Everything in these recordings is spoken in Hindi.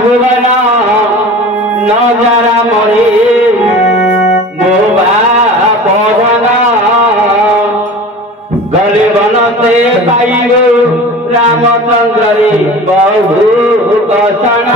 भुवन नजरा मरे मोबा पवन गले बनते पाइबो रामचंद्र रे बहु कषण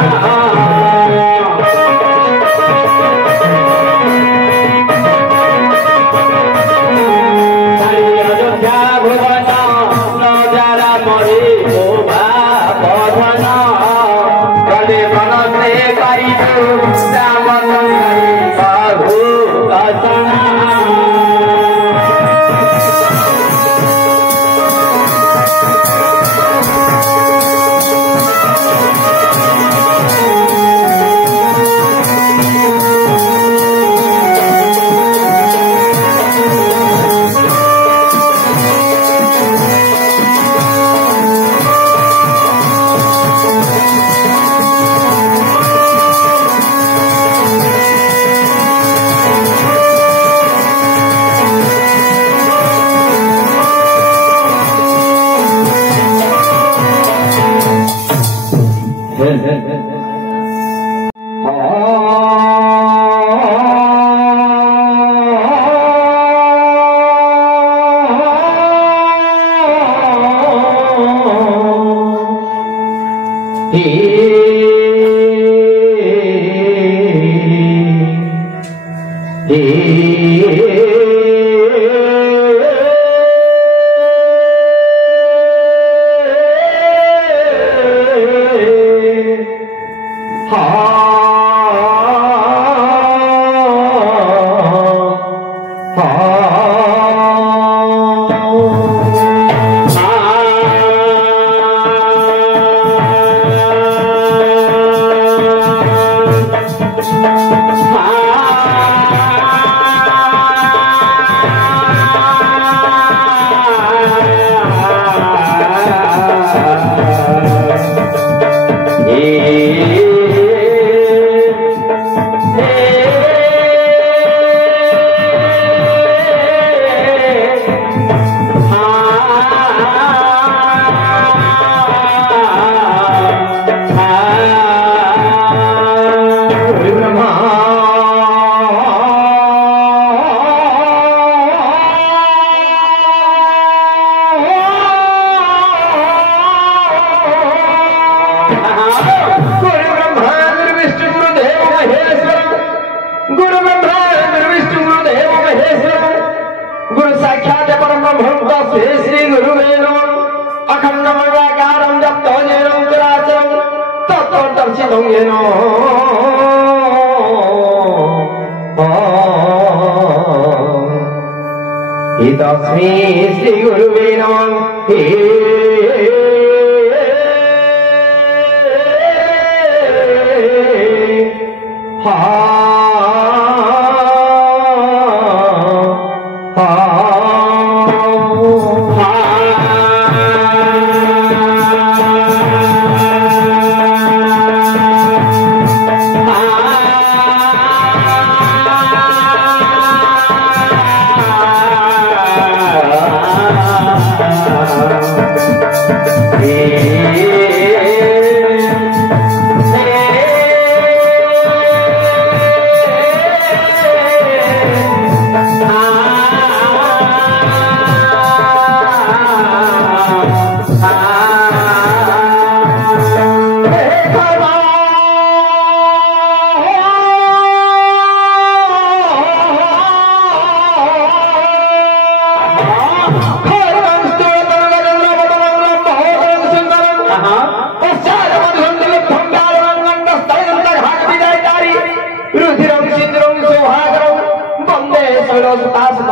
तस्मै श्री गुरुवे नमः।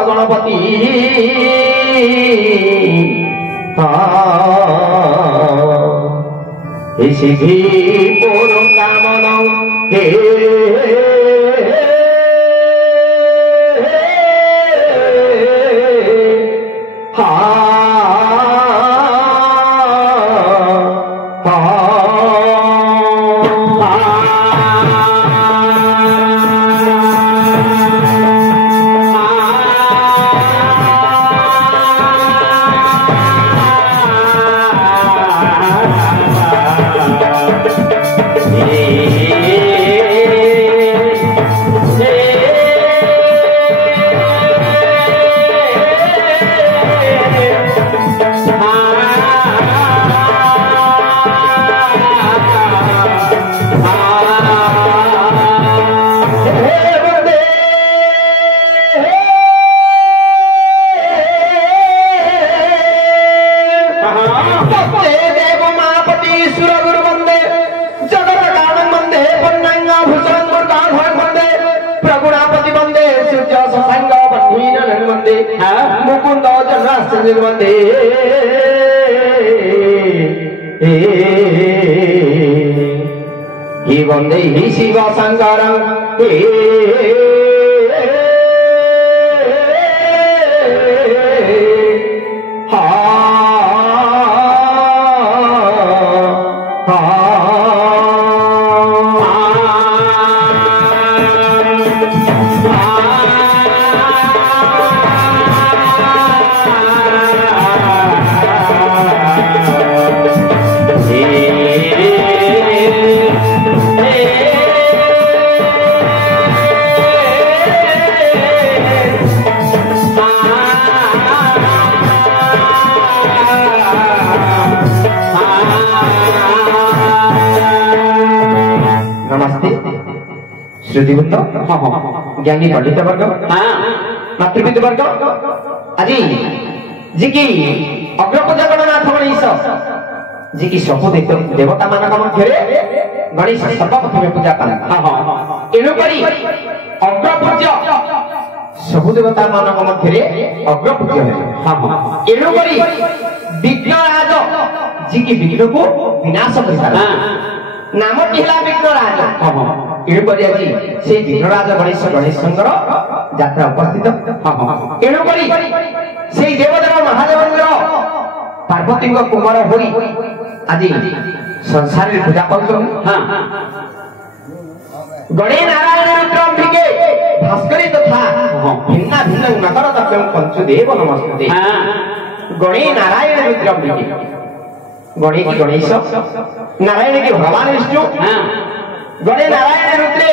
गणपति सिद्धि पूर्ण कामना हे Hey संजमते ही वंदे ही शिव शंकरं श्रुतिवृंद ज्ञानी पंडित वर्ग मातृविद वर्ग आज जी की अग्रपूजा गणनाथ गणेश जी की सब देवता मान मध्य गणेश सर्वप्रथम पूजा पाते एणुक अग्रपूज्य सब देवता मान मध्य अग्रपूज्य एणुक विघ्नराज जी की विघ्न को विनाश कर नाम विघ्नराज एणुकरी आज से विघ्नराज गणेश गणेशंकर यात्रा उपस्थित एणुकरी से देवदेव महादेव पार्वती कुमार होई आज संसार पूजा कर गणे नारायण रुद्र अंबिके भास्करी तथा भिन्ना भिन्न नगर तत्व पंचदेव नमस्ते गणे नारायण रुद्र अंबिके गणे की गणेश नारायण की भगवान विष्णु गणे नारायण रुद्रे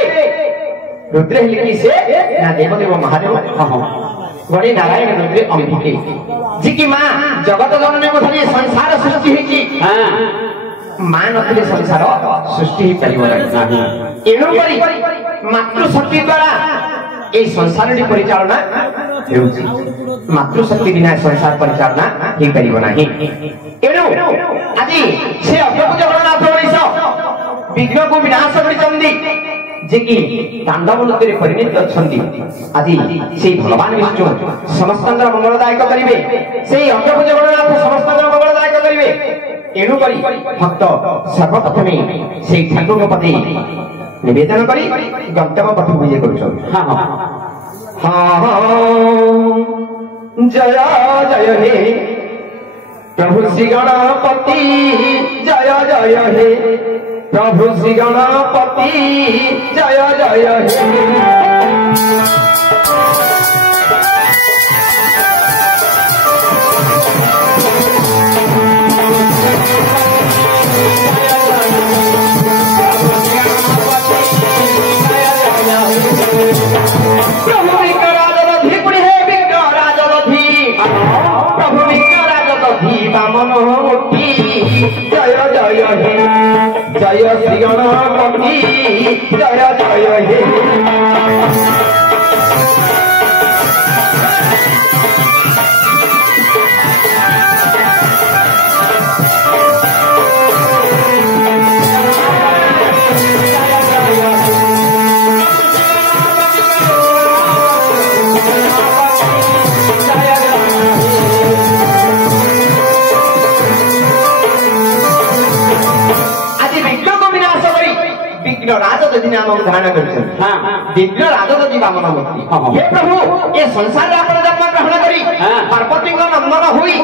रुद्रे लिखी से ना देवदेव महादेव गणे नारायण रुद्रे अंबिके जी की मां जगत जननी को धरी संसार सृष्टि हुई की मां नथिले संसार सृष्टि ही परिव नहीं एणु करी मातृशक्ति द्वारा ए संसार परिचालना हेउची मातृशक्ति बिना संसार परिचालना ही परिव नहीं एणु आज से अग्रपूजा गणनाथ गणेश विघ्न को विनाश करिसंदी जे कि तांडव नृत्य परिणत अछंदी आज से भगवान विष्णु समस्त मंगलदायक करिवे से अग्रपूजा गणनाथ समस्त मंगलदायक करिवे एणु करी भक्त सर्वप्रथम से ठाकुर पति निवेदन करी गंतव्य पथ विजय करुछन जय जय हे प्रभु श्री गणपति जय जय हे प्रभु श्री गणपति जय जय हे प्रभु विघ्नराजदधि पुरी हे विघ्नराजदधि प्रभु विघ्नराजदधि वामन मूर्ति जय जय हे जय श्री गणपति जय जय हे राजदधि नाम धारण करिछन विघ्न राजदधि वामन मूर्ति हे प्रभु ए संसार आपण जन्म ग्रहण करी पार्वती को नंदन होई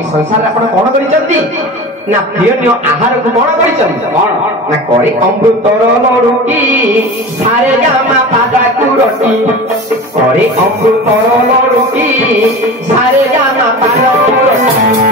ए संसार आपण कोन करिसंती ना प्रिय आहार को कोन करिसंती ना करे अमृतर लडुकी सारे गामा पादा कुरटी करे अमृतर लडुकी सारे गामा पादा कुरटी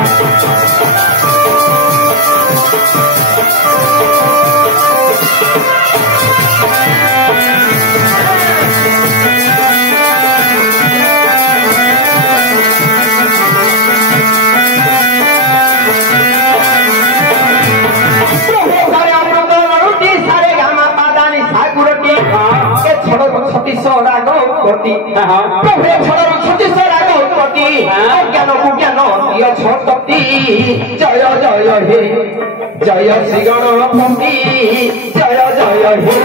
ज्ञान को ज्ञान दिय छपति जय जय हे जय श्री गणपति जय जय हे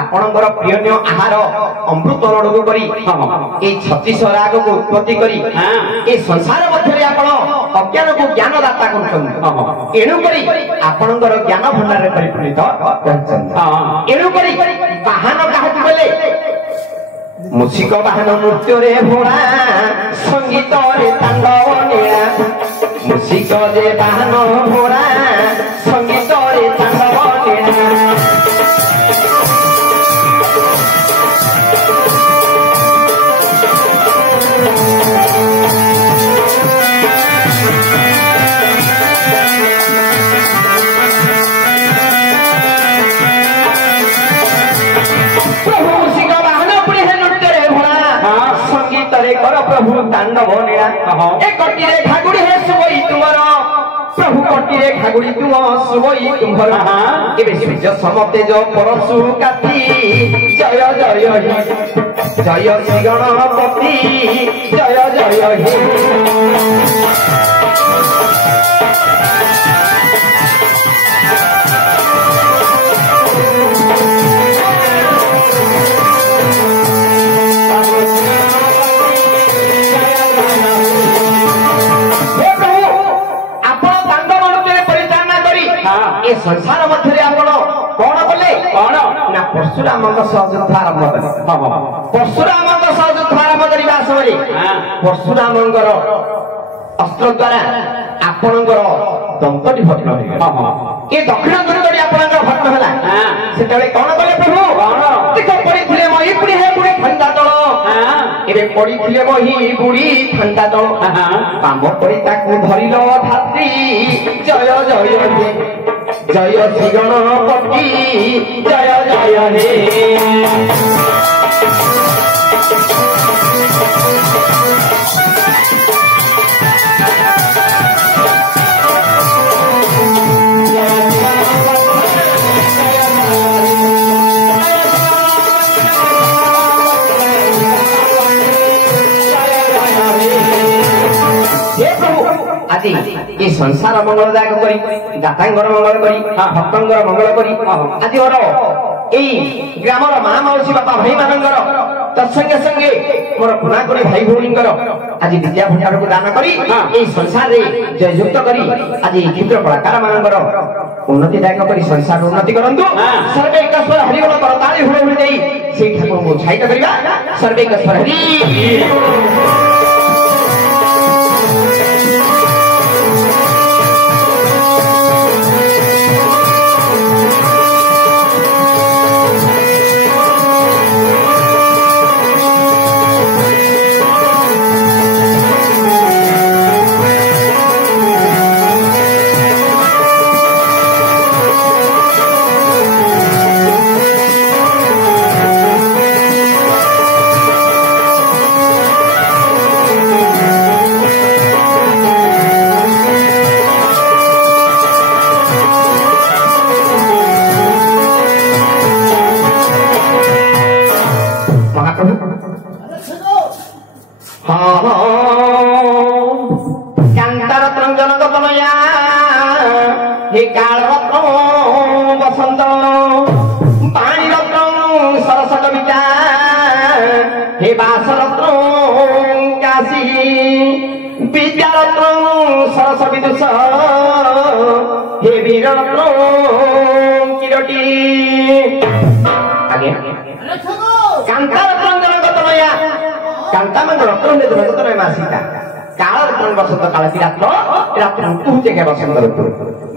ଆପଣଙ୍କର ପ୍ରିୟ ଆହାର ଅମୃତ ଲଡୁ କରି ଏଇ 36 ରାଗକୁ ଉତ୍ପତ୍ତି କରି ଏ ସଂସାର ମଧ୍ୟରେ ଆପଣ ଅଜ୍ଞାନକୁ ଜ୍ଞାନ ଦାତା କରୁଛନ୍ତି। ଏଣୁକରି ଆପଣଙ୍କର ଜ୍ଞାନ ଭଣ୍ଡାରରେ ପରିପୂର୍ଣ୍ଣିତ କରିଛନ୍ତି। ଏଣୁକରି ବାହନ କାହାକୁ ବୋଲେ ମୁସିକ ବାହନ ନୃତ୍ୟରେ ଭୋଳା ସଙ୍ଗୀତରେ ତାଣ୍ଡବ ନୀଳା ମୁସିକ ଯେ ବାହନ ଭୋଳା ସଙ୍ଗୀତରେ ତାଣ୍ଡବ ନୀଳା प्रभु तांडव नीला ए कटिरे घागुड़ी है सुबई तुमर प्रभु कटिरे घागुड़ी तुम सुबई तुम्हर एबे सूर्य समतेज परशु काती जय जय हे जय श्री गणपति जय जय हे ए संसार मध्य आपण कौन कले कौन ना परशुराम युद्ध आरंभ कले परशुराम युद्ध आरंभ करने समय परशुराम अस्त्र द्वारा आपणकर दंतटी भग्न हो ये दक्षिण दुर्गटी आपणकर भग्न होला सेतबे कौन कले प्रभु कौन देख पड़िथिले मही पुड़ी हे पुड़ी ठंडा तळ एबे पड़िथिले मही पुड़ी ठंडा तळ पाम पड़ी ताकू धरिलो धात्री जय जय हे जय श्री गणपति जय जय हे ये संसार मंगलदायक करी दातांगर मंगल करी भक्तंगर मंगल करी आज यही ग्रामर माँ मौसी बापा भाई मानकर तत्संगे संगे मोर पुना करी भाई भौणींकर आज विद्या भंडार को दान करी यही संसार रे जययुक्त करी आज चित्र कलाकार मानकर उन्नतिदायक करी संसार उन्नति करंतु सर्वे एकस्वर हरिबोल करताली हुए हुए जाई से ठाकुर को उत्साहित करिबा सर्वे एकस्वर हरि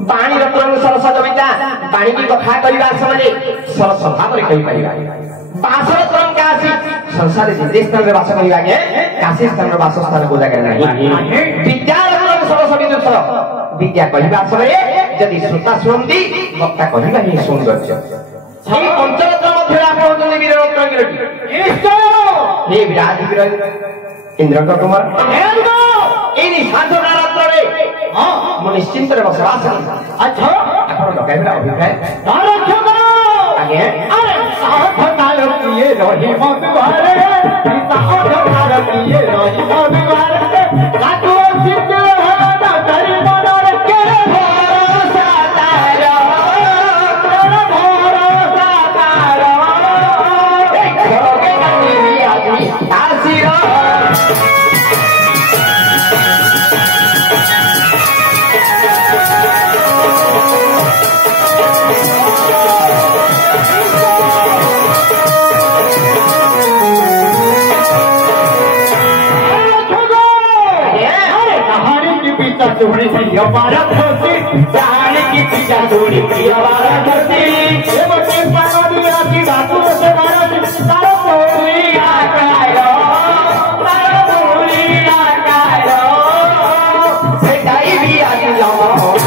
पानी रत्न सरस जमिता पानी की कथा करबा समय सरस भाव रे कहि परिबा बास रत्न काशी संसार जे स्थान रे वास करिबा के काशी स्थान रे वास स्थान को जगह नहीं विद्या रत्न सरस विदुष विद्या कहिबा समय यदि श्रोता सुनती वक्ता कहिबा ही सौंदर्य हे पंचरत्न मध्य आपण जने वीर रत्न गिरटी हे विराज वीर इंद्र कुमार एनी साधना रत्न रे मो निश्चिंत रे बसवास अच्छा आपण डकाइबा अभिप्राय तारक्ष करो आगे अरे साथ ताल किए रही मत घरे पिता और किए रही मत घरे काटो सिद्ध होता तरी मनर के भरोसा तारा भरोसा तारा चुड़ी प्रिय बारती जान की पिता चुड़ी प्रिय बारती ए बच्चे पागल राती धातु से बारती तारो पूरी आकारो तारो पूरी आकारो बेटाई भी आज जाओ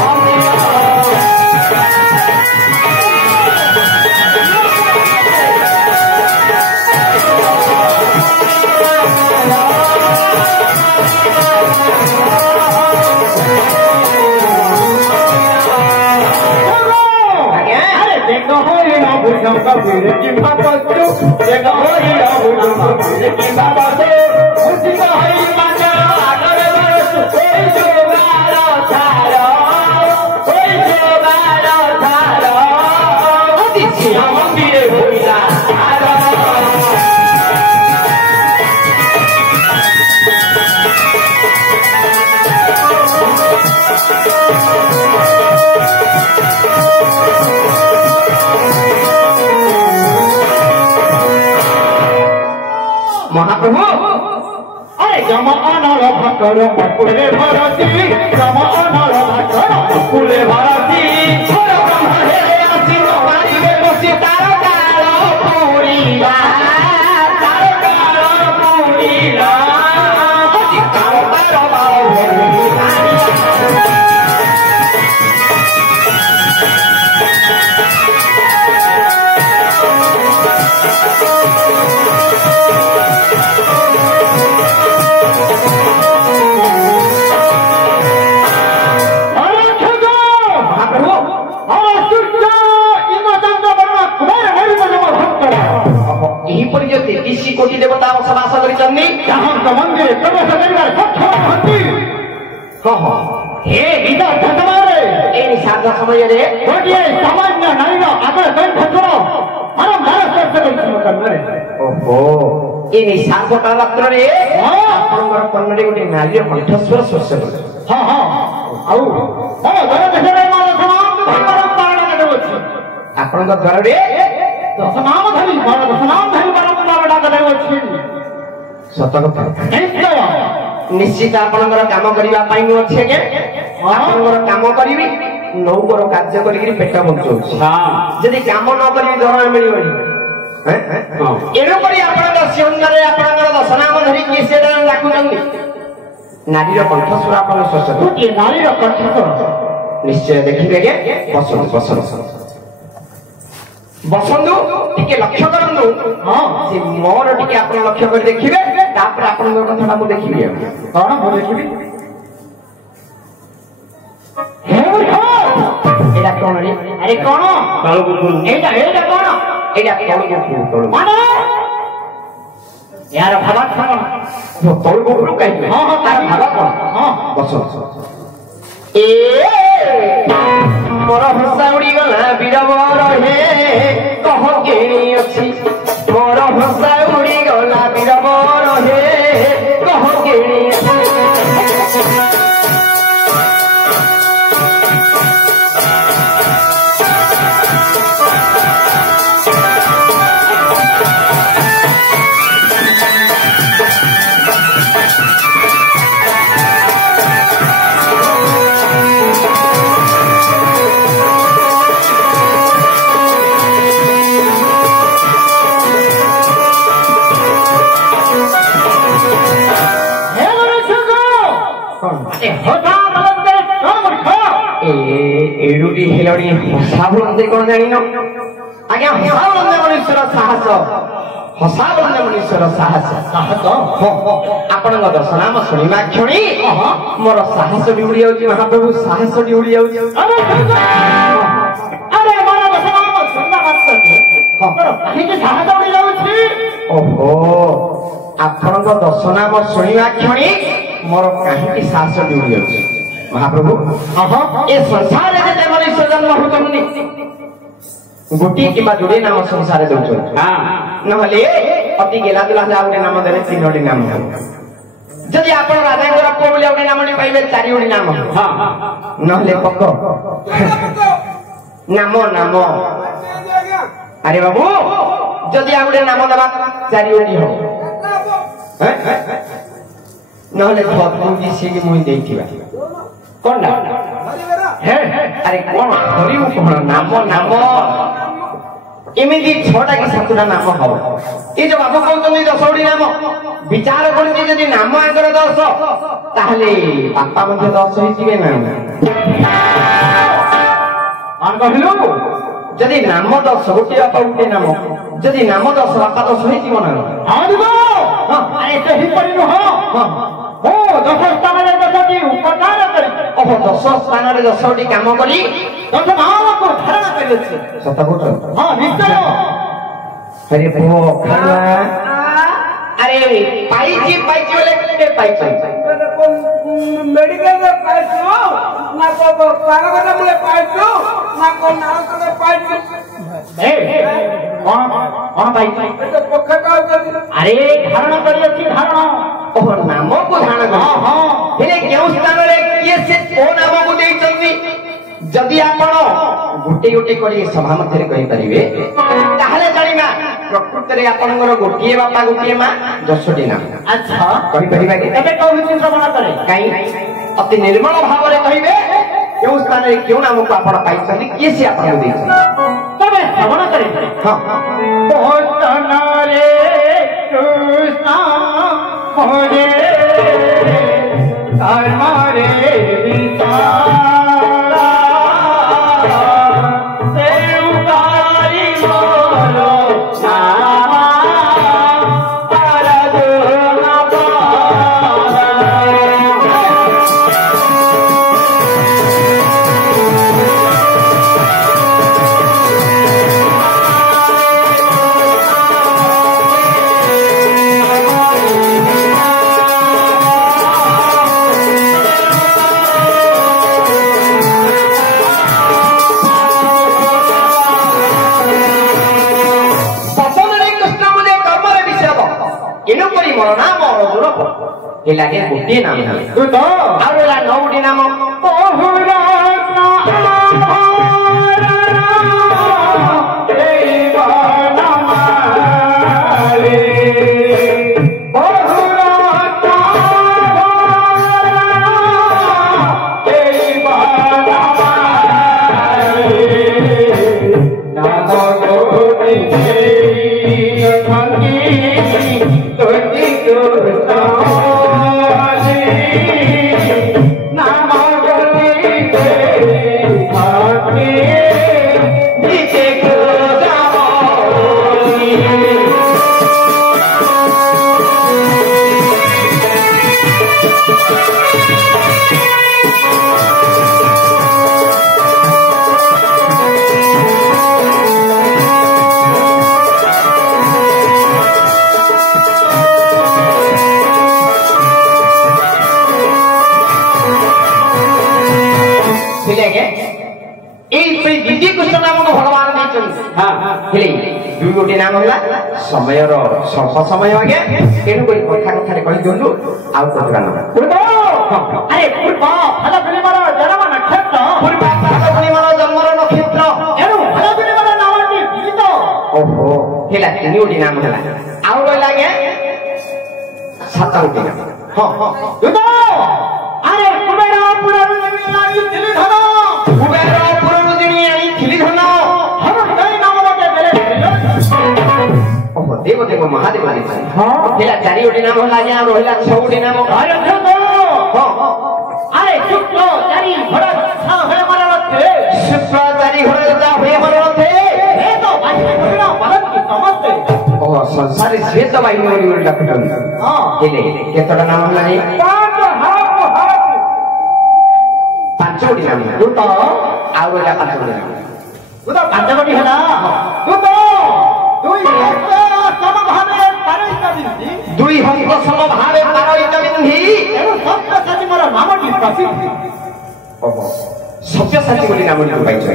महाप्रभु अरे जमानर भकर कुले भरती जमानर भकर कुले भरती बसी तार काल पूरीला तार काल पूरीला कोटी देवता समास करिचन्नी जहाँ मंदिर प्रवेश करिबार सक्षम हंती हे गीता भगवारे ए निशाद समय रे गोटिए सामान्य नारीर आगर कंठस्वर मानव महाराष्ट्र से करने ओहो ए निशाद रात्र रे आपनकर कन्नडी गोटे नारीर कंठस्वर स्पर्श कर हां हां आउ ओ घर देशरे मान समान धर्म पारण केते अछि आपनकर घर रे दशनाम धरी दशनाम धरी सत कथा निश्चित आपनकर काम करिबा पाई नु अछि के आपनकर काम करिवि नौकर कार्य करिकि पेट बंचौ हां यदि काम न करिवि दरमा मिलिबनि हैं हां एरो करी आपनकर सिंहरे आपनकर दशनाम धरि कि सेडा लाखु जंगी नारीर कंठस्वर आपन स्पर्श ये नारीर कंठस्वर निश्चय देखिबे के पसंद बसंतु टिके लक्ष्य करंतु हां से मोर टिके आपण लक्ष्य कर देखिबे तापर आपण कथाटा मु देखिबे कोन मु देखिबी हे एटा कोन रे अरे कोन तळगुरु एटा कोन एटा तळगुरु माने यार भाबा कोन तळगुरु कहबे हां हां तार भाबा कोन हां बस ए मोर हंसा उड़ी गला बीरवर हे कह केणी अछि मोर हंसा उड़ी गला बीरवर हे कह केणी एडुटी हेलड़ी हसाबलंदे कोन जानिनो आज्ञा हसाबलंदे मनुष्यर साहस हसाबलंदे मनुष्यर साहस आपनक दशनाम सुनिमा क्षणी मोर साहस डिउडी जाउची महाप्रभु साहस डिउडी जाउची अरे मोर दशनाम सुनना मात्र मोर काहे के साहस डिउडी जाउची ओहो आपनक दशनाम सुनिमा क्षणी मोर काहे के साहस डिउडी जाउची महाप्रभु ए संसार में मनुष्य जन्म होतनी गोटी किबा जोड़े नाम संसार दउछ हां नहले अति गेला दुला जाउडे नाम देले तीनोडी नाम जदि आपण राजांगर को बोले ओडी नामडी पाइबे चारिओडी नाम हां नहले पक्क नाम अरे बाबू जदि आउडे नाम देबा चारिओडी हो हैं नहले भक्ति से मुई देथिबा कोन हे अरे कोन हरिउ कोन नाम नाम एमिति छोटा कि सातुटा नाम हबो ए जो बाबू कहउतनी 10टी नाम विचार करछि जदि नाम आगर 10 ताहले बापा मध्ये 10 होई जिवे ना आन कहलु जदि नाम 10 गोटे बापा गोटे नाम जदि नाम 10 बापा 10 होई जिवो ना हां दिबो हां अरे सही परिनु हो हां ओ 10 स्थान रे 10टी उपकार करी ओहो 10 स्थान रे 10टी काम करी 10 नाम को धारण करी अछि सत कोट हां निश्चय अरे वो खाना अरे पाइची वाले के पाइची मेडिकल में पाइছো ना को पागल मुले पाइছো ना को नाक में पाइছো कौन पाइची तो पक्का का अरे धारण करी अछि धारण ओह नाम को धारण करी हां हेले केउ स्थान रे किए से ओ नाम को देई चंदी जदि आपण गुटे गुटे करी सभा मध्ये कहि परिबे ताहले जानिबा प्रकृति रे आपनकर गोटिए बापा गोटिए मां 10टी नाम अच्छा कहि परिबा कि एबे कहू श्रवण करे काई अति निर्मल भाव रे कहिबे केउ स्थान रे केउ नाम को आपण पाइछनी किए से आपण देई तबे श्रवण करे हां पोतन रे कृष्ण मोरे कर्म रे विचार ये लगे गोटे नाम है तू तो और एला 9टी नाम बहुरा दुईगोटी नाम होला समय स्वल्प समय आगे तेणु कोई कथा कथा कहि दिलु आउ कथा नाम पूर्व अरे पूर्व फल फलिमार जन्म नक्षत्र पूर्व फल फलिमार जन्म नक्षत्र एनु फल फलिमार नामटी बिलित ओहो हेला तीनोटी नाम होला आउ रहि लागे सातोटी नाम हां दुदो अरे कुबेरा पुरनु जिनी आई थिली धन कुबेरा पुरनु जिनी आई थिली धन देव देव महादेव हां हेला 4टी नाम होला या रोहिला 6टी नाम अरे हां अरे शुक्ल 4 घोड़ा छा होय मरते शुक्ल 4 घोड़ा जा होय मरते हे तो बाजी घोड़ा बलत की समझते ओ संसारी श्वेत बाहिनी ओरी ओरी लखटन हां हेले केतडा नाम होला नै 5टी नाम तू तो आ रोहिला 5टी नाम तू तो 5टी होला तू तो दुई हंस समभावे पारयित बिंधी एवं सत्यसाची मोर नामटी प्रसिद्ध ओहो सत्यसाची बोली नाम पाइछ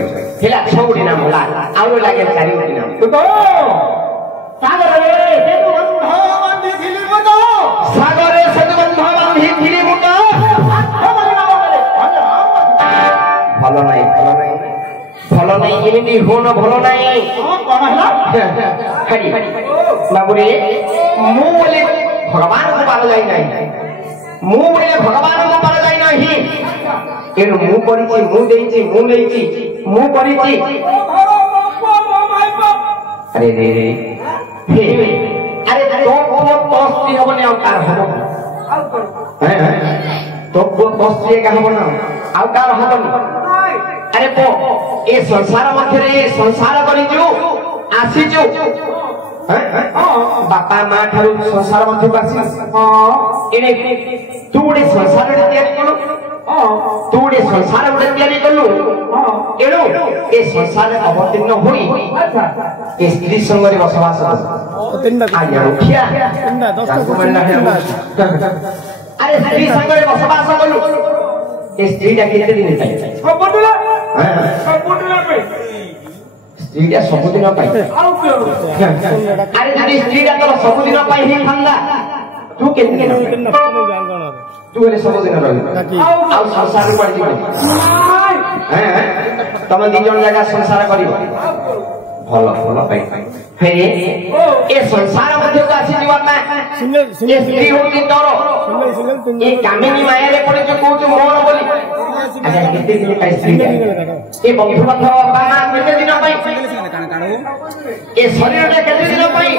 हेला 6टी नाम होला आउ लागे 4टी नाम तो सागर रे सेतु बंध बांधी थिली मुट सागर रे सेतु बंध बांधी थिली मुट भलो नाही एमिति होन भलो नाही कोन हला खड़ी बाबूरे मु बोले भगवान को पाल जाई नाही मु बोले भगवान को पाल जाई नाही ତେଣୁ ମୁଁ କରିଛି ମୁଁ ଦେଇଛି ମୁଁ ନେଇଛି ମୁଁ କରିଛି ଆରେ ରେ ରେ ଆରେ ତୋ ପୁଅ ତୋ ସ୍ତ୍ରୀ ହବନି ଆଉ କାହାର ହବ ତୋ ପୁଅ ତୋ ସ୍ତ୍ରୀ ଏକା ହବ ନା ଆଉ କାହାର ହବନି ଆରେ ପୁଅ ଏ ସଂସାର ମଧ୍ୟରେ ସଂସାର କରିଛୁ ଆସିଛୁ ବାପା ମା ଠାରୁ ସଂସାର ମଧ୍ୟକୁ ଆସିଛୁ ଏଣେ ତୁ ଗୋଟେ ସଂସାର ତିଆରି କଲୁ ତୁ ଗୋଟେ ସଂସାର ଗୋଟେ ତିଆରି କଲୁ ଏଣୁ ଏ ସଂସାରରେ ଅବତୀର୍ଣ୍ଣ ହୋଇ ଏ ସ୍ତ୍ରୀ ସଙ୍ଗରେ ବସବାସ ଆରେ ସ୍ତ୍ରୀ ସଙ୍ଗରେ ବସବାସ କଲୁ ଏ ସ୍ତ୍ରୀଟା କେତେ ଦିନ ପାଇଁ ସ୍ତ୍ରୀଟା ସବୁଦିନ ପାଇଁ ଆରେ ଯଦି ସ୍ତ୍ରୀଟା ତୋର ସବୁଦିନ ପାଇଁ ହେଇଥାନ୍ତା ତୁ କେତେ ଦିନ ତୁ ହେଲେ ସବୁଦିନ ରହିବୁ ଆଉ ସଂସାର କୁଆଡେ ଯିବ ତମେ ଦି ଜଣ ଜାଗା ସଂସାର କରିବ ଭଲ ଭଲ ପାଇଁ ଏ ସଂସାର ମଧ୍ୟକୁ ଆସିଯିବା ପାଇଁ ଏ ସ୍ତ୍ରୀ ହଉଛି ତୋର ଏ କାମିନୀ ମାୟାରେ ପଡିଛୁ କହୁଛୁ ମୋର ବୋଲି ଆଚ୍ଛା କେତେ ଦିନ ପାଇଁ ସ୍ତ୍ରୀଟା ଏ ବନ୍ଧୁ ବାନ୍ଧବ ବାପା ମା କେତେ ଦିନ ପାଇଁ ଏ ଶରୀରଟା କେତେ ଦିନ ପାଇଁ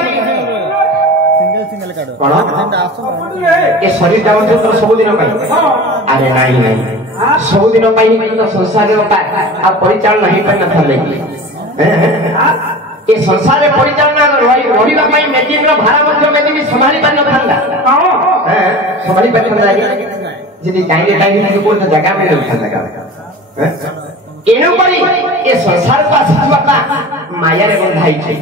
କଣ ଏ ଶରୀରଟା ମଧ୍ୟ ତୋର ସବୁଦିନ ପାଇଁ ଆରେ ନାଇଁ ନାଇଁ ସବୁଦିନ ପାଇଁ ତ ସଂସାରର ଆଉ ପରିଚାଳନା ହେଇପାରିନଥାନ୍ତା ଏ ସଂସାରରେ ପରିଚାଳନା ରହିବା ପାଇଁ ମେଦିନର ଭାର ମଧ୍ୟ ମେଦିନି ସମ୍ଭାଳି ପାରିନଥାନ୍ତା ସମ୍ଭାଳି ପାରିଥାନ୍ତା ଯଦି ଚାହିଁଲେ ଚାହିଁଲେ କୋଉ ଜାଗା ମିଳିନଥାନ୍ତା ଏଣୁକରି ଏ ସଂସାରକୁ ଆସିଯିବା ମାୟାରେ ବନ୍ଧା ହେଇଛି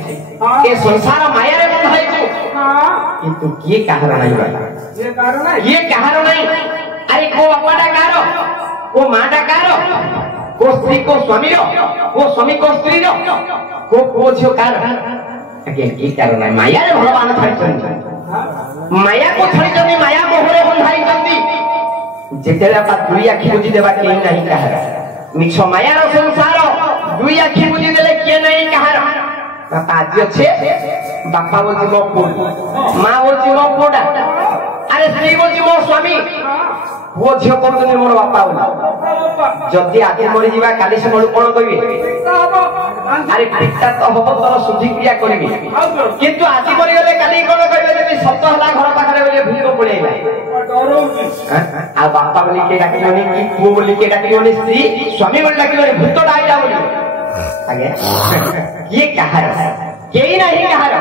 ଏ ସଂସାର ମାୟାରେ ବନ୍ଧା ହେଇଛୁ କିନ୍ତୁ କିଏ କାହାର ନାହିଁ କିଏ କାହାର ନାହିଁ ଆରେ କୋ ବାପାଟା କାହାର କୋ ମାଟା କାହାର କୋ ସ୍ତ୍ରୀ କୋ ସ୍ୱାମୀର କୋ ସ୍ୱାମୀ କୋ ସ୍ତ୍ରୀର କୋ ପୁଅ ଝିଅ କାହାର ଆଜ୍ଞା କିଏ କାହାର ନାହିଁ ମାୟାରେ ଭଗବାନ ଛାଡ଼ିଛନ୍ତି ମାୟାକୁ ଛାଡ଼ିଛନ୍ତି ମାୟା ମୋହରେ ବନ୍ଧା ହେଇଛନ୍ତି ଯେତେବେଳେ ବାପା ଦୁଇ ଆଖି ବୁଝି ଦେବା କେହି ନାହିଁ କାହାର ମିଛ ମାୟାର ସଂସାର ଦୁଇ ଆଖି ବୁଝି ଦେଲେ କିଏ ନାହିଁ କାହାର ବାପା ଆଜି ଅଛେ ବାପା ବୋଝି ମୋ ପୁଅ ମା ବୋଝି ମୋ ପୁଅଟା ଆରେ ସ୍ତ୍ରୀ ବୋଝି ମୋ ସ୍ୱାମୀ ପୁଅ ଝିଅ କହୁଛନ୍ତି ମୋର ବାପା ବୋଲି ଯଦି ଆଜି ମରିଯିବା କାଲି ସେ ମୋର କଣ କହିବେ ଆରେ ପିତା ତ ହବ ତୋର ଶୁଦ୍ଧିକ୍ରିୟା କରିବି କିନ୍ତୁ ଆଜି ମରିଗଲେ କାଲି କଣ କହିବେ ଯଦି ସତ ହେଲା ଘର ପାଖରେ ବୋଲେ ଭୂତ ପଳେଇଲା ଆଉ ବାପା ବୋଲି କିଏ ଡାକିବନି କି ପୁଅ ବୋଲି କିଏ ଡାକିବନି ସ୍ତ୍ରୀ ସ୍ୱାମୀ ବୋଲି ଡାକିବନି ଭୂତଟା ଆଇଲା ବୋଲି ଆଜ୍ଞା କିଏ କାହାର କେହି ନାହିଁ କାହାର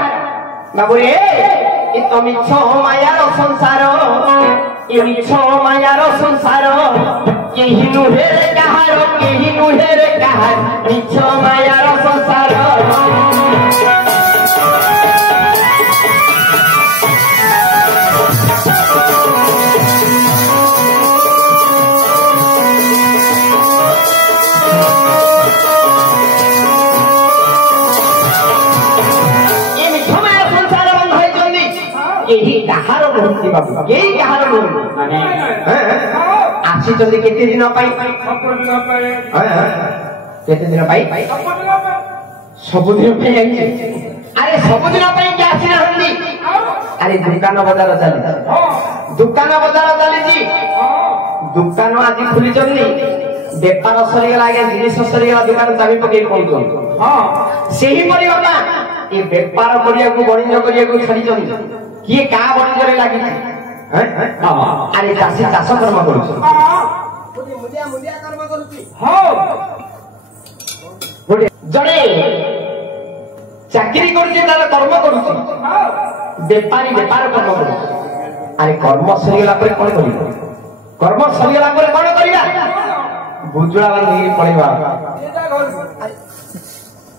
ବାବୁ ଏ ତ ମିଛ ମାୟାର ସଂସାର ଏ ମିଛ ମାୟାର ସଂସାର କେହି ନୁହେଁ କାହାର କେହି ନୁହେଁ କାହାର ମିଛ ମାୟାର ସଂସାର କାହାର ନୁହନ୍ତି ବାବୁ କେହି କାହାର ନୁହନ୍ତି ମାନେ ଆସିଛନ୍ତି କେତେ ଦିନ ପାଇଁ କେତେ ଦିନ ପାଇଁ ସବୁଦିନ ପାଇଁ ଆରେ ସବୁଦିନ ପାଇଁ କି ଆସିନାହାନ୍ତି ଆରେ ଦୋକାନ ବଜାର ଚାଲିଛି ଦୋକାନ ବଜାର ଚାଲିଛି ଦୋକାନ ଆଜି ଖୋଲିଛନ୍ତି ବେପାର ସରିଗଲା ଆଜ୍ଞା ଜିନିଷ ସରିଗଲା ଦୋକାନ ଚାବି ପକେଇ ପଡୁଛନ୍ତି ସେହିପରି ବାପା ଏ ବେପାର କରିବାକୁ ବଣିଜ କରିବାକୁ ଛାଡ଼ିଛନ୍ତି କିଏ କାହା ବଣିଜରେ ଲାଗିଛି ଆରେ ଚାଷୀ ଚାଷ କର୍ମ କରୁଛି ଜଣେ ଚାକିରି କରୁଛି ତାର କର୍ମ କରୁଛି ବେପାରୀ ବେପାର କର୍ମ କରୁଛି ଆରେ କର୍ମ ସରିଗଲା ପରେ କଣ କରିବା କର୍ମ ସରିଗଲା ପରେ କଣ କରିବା ବୁଜୁଳା ବାନ୍ଧିକି ପଳେଇବା